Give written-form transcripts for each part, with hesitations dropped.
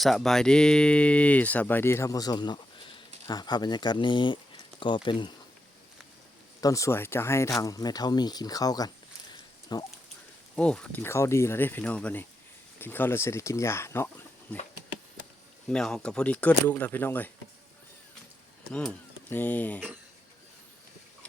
สบายดีสบายดีท่านผู้ชมเนาะภาพบรรยากาศนี้ก็เป็นต้นสวยจะให้ทางแม่เฒ่ามีกินข้าวกันเนาะโอ้กินข้าวดีแล้วเด้พี่น้องบัดนี้กินข้าวแล้วสิได้กินยาเนาะนี่แมวของกับพอดีเกิดลูกแล้วพี่น้องเอ้ยนี่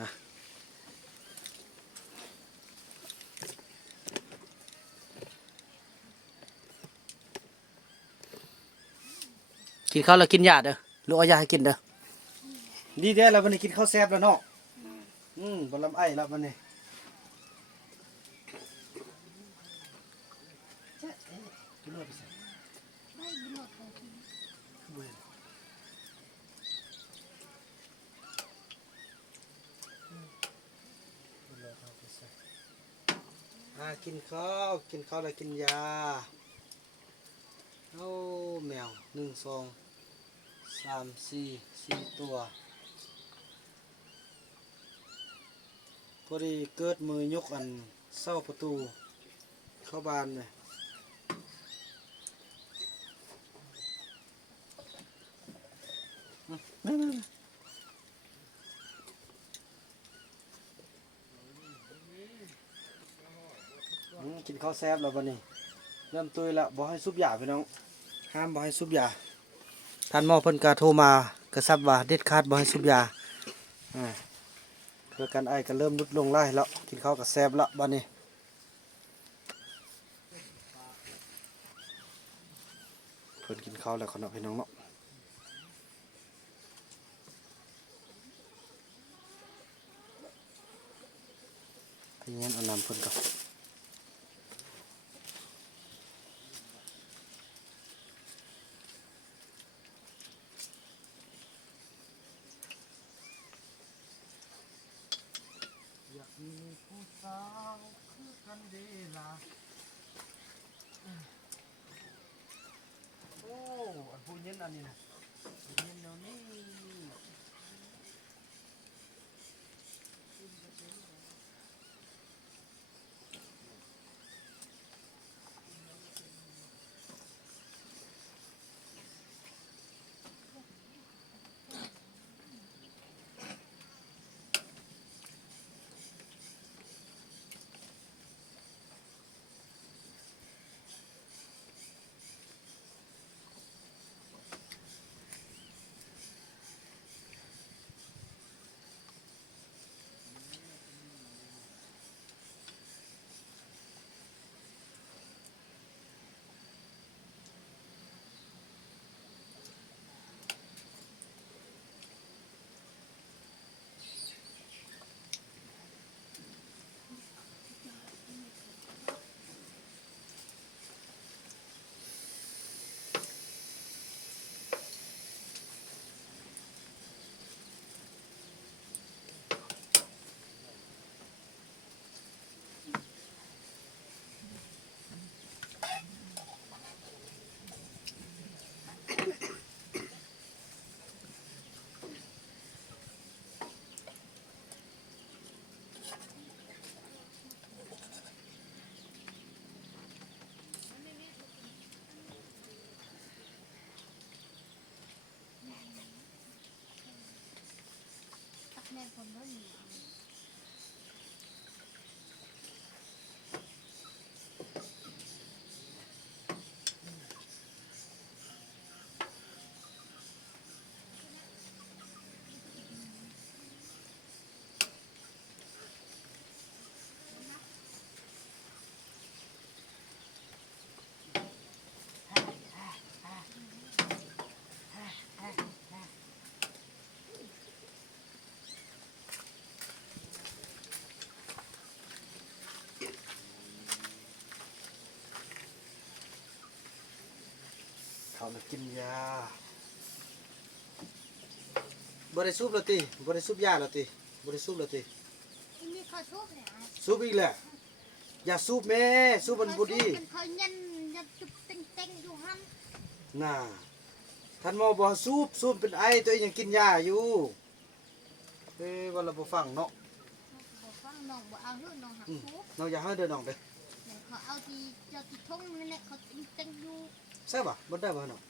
อ่ะกินข้าวแล้วกินยาเด้อลูกเอายาให้กินเด้อดีแท้แล้ววันนี้กินข้าวแซ่บแล้วเนาะบ่ลำไอแล้ววันนี้กินข้าวแล้วกินยาโอ้แมว1 2 3 4ตัวพอดีเกิดมือยกอันเศร้าประตูเข้าบ้านเลยกินข้าวแซ่บแล้ววันนี้เริ่มตุยแล้วบอกให้ซุปยาพี่น้องห้ามบอกให้ซุปยาท่านหมอเพิ่นกาโทรมากระซับว่าเด็ดขาดบอกให้ซุปยาเพื่อกันไอก็เริ่มลดลงไล่แล้วกินข้าวกับแซ่บละวันนี้เพิ่นกินข้าวแล้วขอเนาะพี่น้องเนาะพี่งั้นเอาน้ำเพิ่นกับอยากมีผู้สาวคือกันเดล่ะโอ้อันผู้เย็นอันนี้นะผู้เย็นเดี๋ยวนี้แม่คนก็มีเขามากินยาบริสุทธิ์แล้วติบริสุทธิ์ยาแล้วติบริสุทธิ์แล้วติมีข้าวซุปเนี่ย สูบอีกแหละอย่าสูบแม่สูบมันบุดี เขายันยันจุบเต็งอยู่ห้ำน่ะท่านหมอบอกสูบเป็นไอตัวเองยังกินยาอยู่วันเราบ่ฟังเนาะ บอกฟังน้องบอกเอาเรื่องน้องหักซุป น้องอย่าให้เดินน้องเด้ เขาเอาที่เจ้าที่ทุ่งนั่นแหละเขาเต็งอยู่ ใช่ป่ะบ่ได้บ่เนาะ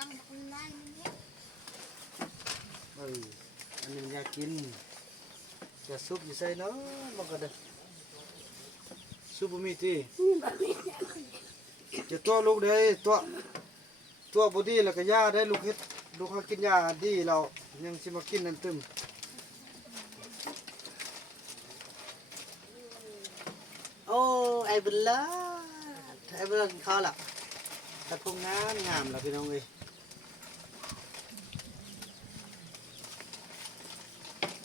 องคุณไล่มันเนี่ย อันนี้อยากกินจะซุปอยู่ใส่เนาะมันก็ได้ซุปบะหมี่ตีจะตัวลูกได้ตัวบดีแล้วก็ยาได้ลูกเฮ็ดลูกเขากินยาดีเรายังสิมากินนั่นตึมโอ้ไอ้บุญเลิศไอ้บุญเลิศกินข้าวละกระทงงามละพี่น้องเอ้ย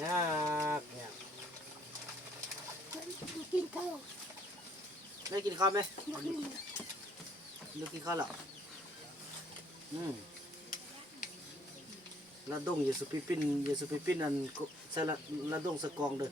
ยากเนี่ย กินข้าว ได้กินข้าวไหมลูกกินข้าวเหรอละดงอย่าสุปิปินอันใส่ละดงสะกองเด้อ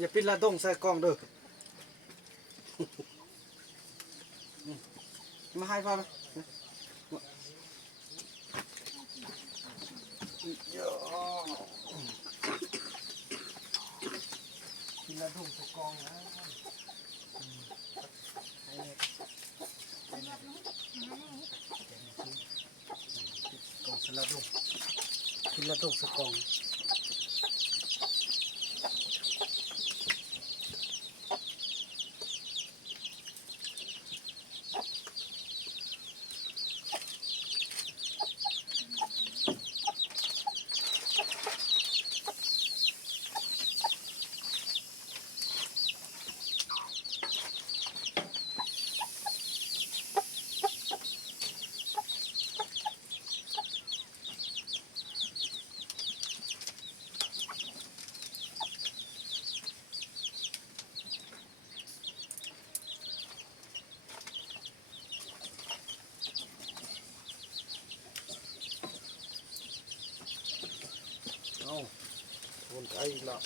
อย่าปิ้นละดงใส่กองเด้อมาให้พ่อไหมกินละดงใส่กองนะกองสลัดดงกินละดงใส่กอง เอาคนไอ้ละ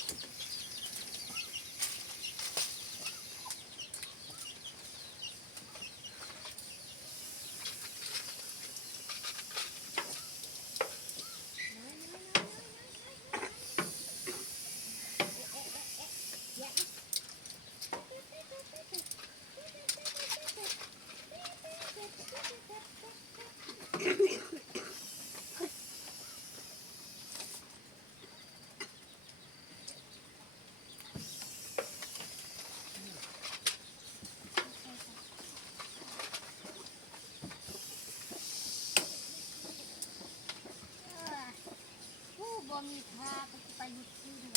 ผู้บ่มีพาไปยุดที่ด้วย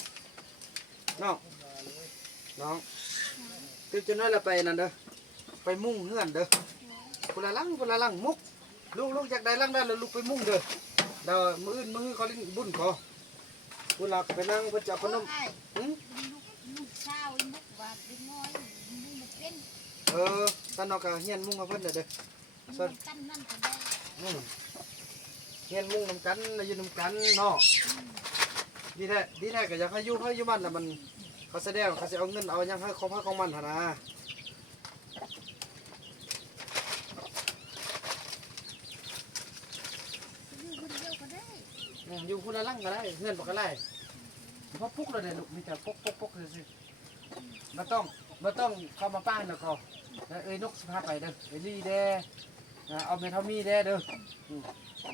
น้องคือจะน้อยละไปนั่นเด้อไปมุ่งเฮือนเด้อคนละลังมุกลูกจากใดลังได้แล้วลูกไปมุ่งเด้อเดี๋ยวมือเขาเล่นบุญขอคนละไปนั่งเพิ่นจะเอาขนม ลูกเช้ามุกว่าเล็กน้อยมุกมันเป็น ตอนนอกก็เฮียนมุ่งกับเพิ่นเด้อ มันกันนั่นก็ได้ เฮียนมุ่งนำกันยืนนำกันเนาะดีแท้ก็อยากให้อยู่บ้านแล้วมันเขาแสดงเขาสิเอาเงินเอาหยังให้ของของมันหั่นนะอยู่คนเดียวก็ได้อยู่คนละลังก็ได้เฮือนบ่ก็ได้เพราะปุกเลยเด้อลูกมีแต่ปกซื่อๆบ่ต้องเข้ามาป้านเด้อเขาเอ้ยนกสิพาไปเด้อเอ้ยลี่เด้เอาเมทัลมีเด้อ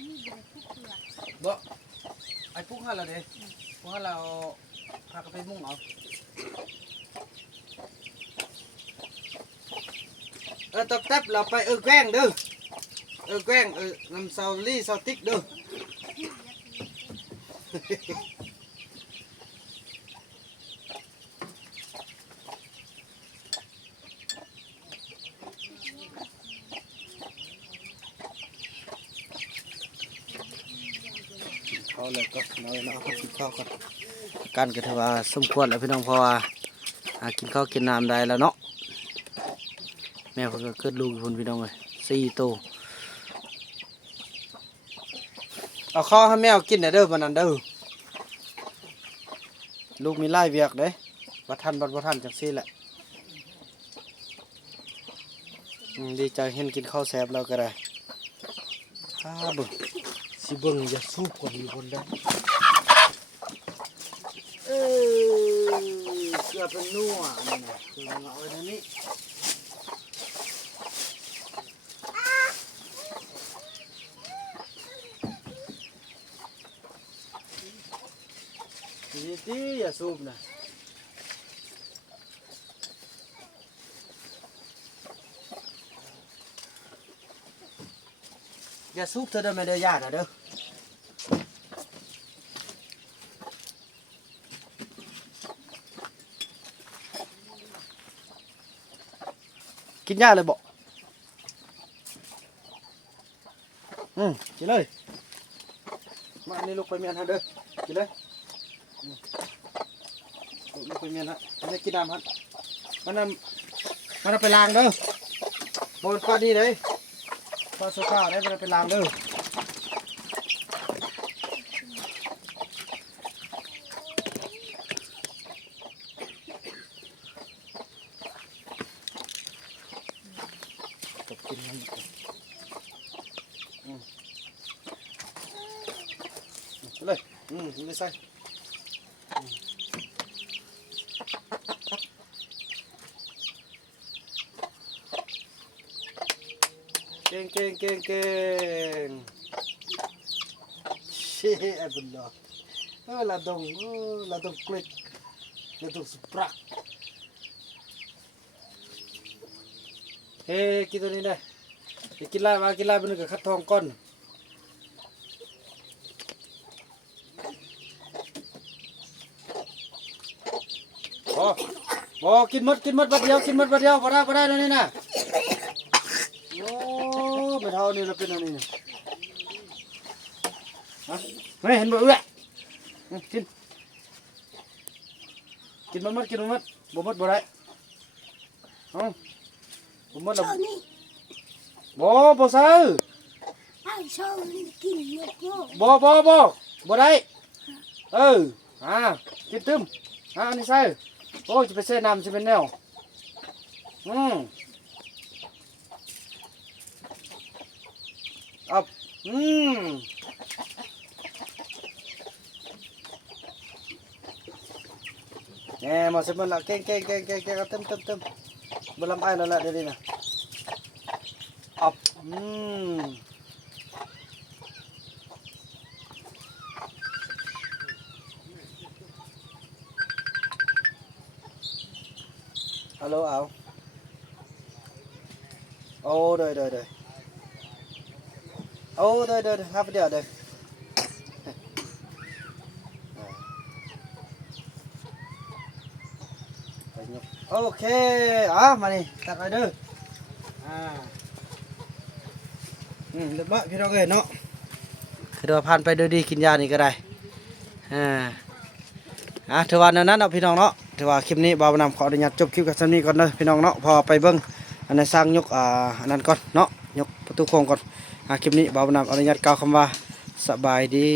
มีเด็กทุกเปลือก บ่ไอ้ปุกหั่นล่ะเด้ปุกหั่นเราพากันไปมุ่งเอาตบแทบเราไปแกล้งเด้อแกล้งนำเซาลี่เซาติ๊กเด้อ ข เขาเลยก็เราเอากินข้าวก่อนกันก็ถือว่าสมควรแล้วพี่น้องเพราะว่ากินข้าวกินน้ำได้แล้วเนาะแม่เพิ่นก็เกิดลูกอยู่พุ่นพี่น้องเลย4 ตัวเอาข้าวให้แมวกินเด้อบัดนั้นเด้อลูกมีไล่เวียกเด้บ่ทันจังซี่แหละดีใจเห็นกินข้าวแซ่บแล้วก็ได้เบิ่งสิเบิ่งอย่าสูบกว่านี้คนเด้อเสื้อเป็นนัวนี่นะคือมันเอาไว้ในนี้ดีอย่าสูบนะอย่าสูบเธอเด้อไม่ได้ญาติเด้อกินยาเลยบ่กินเลยมาอันนี้ลูกไปเมียนฮะเด้อกินเลยลูกไปเมียนฮะอันนี้กินน้ำฮะมันเอาไปล้างเด้อบ่เป็นข้อดีเลยข้อสุขาได้มันเอาไปล้างเด้อกินน้ำเลยไม่ใส่เก่งเชี่ยบุญหลอลาดงกลิกลาดงสปรักเฮ้กินตัวนี้ได้กินไล่เป็นกับคัดทองก้อนกินหมดบัดเดียวบ่ได้แล้วนี่นะโอ้ไม่เท่านี้เราเป็นอันนี้ไม่เห็นบ่กินมันหมดบ่หมดบ่ได้บ่หมดแล้วบ่ซื้อกินหมดบ่ได้กินตึมอันนี้ใส่โอ้จะไปเส้นน้ำจะเป็นแนวอับมาเสร็จมันละเก่งเติมบลำไอแล้วละเดี๋ยวนี้นะอับฮัลโหลเอาโอ้เด้อโอ้เด้อครับเดี๋ยวเด้อโอเคมานี่ตัดไปเด้อเรียบร้อยพี่น้องเอ้ยเนาะคือเราผ่านไปโดยดีกินยานี่ก็ได้ถือว่านั้นเนาะพี่น้องเนาะถือว่าคลิปนี้บ่าวนำขออนุญาตจบคลิปกับซัมนี้ก่อนเด้อพี่น้องเนาะพอไปเบิ่งอันนั้นสร้างยกอันนั้นก่อนเนาะยกประตูโค้งก่อนคลิปนี้บ่าวนำอนุญาตกล่าวคำว่าสบายดี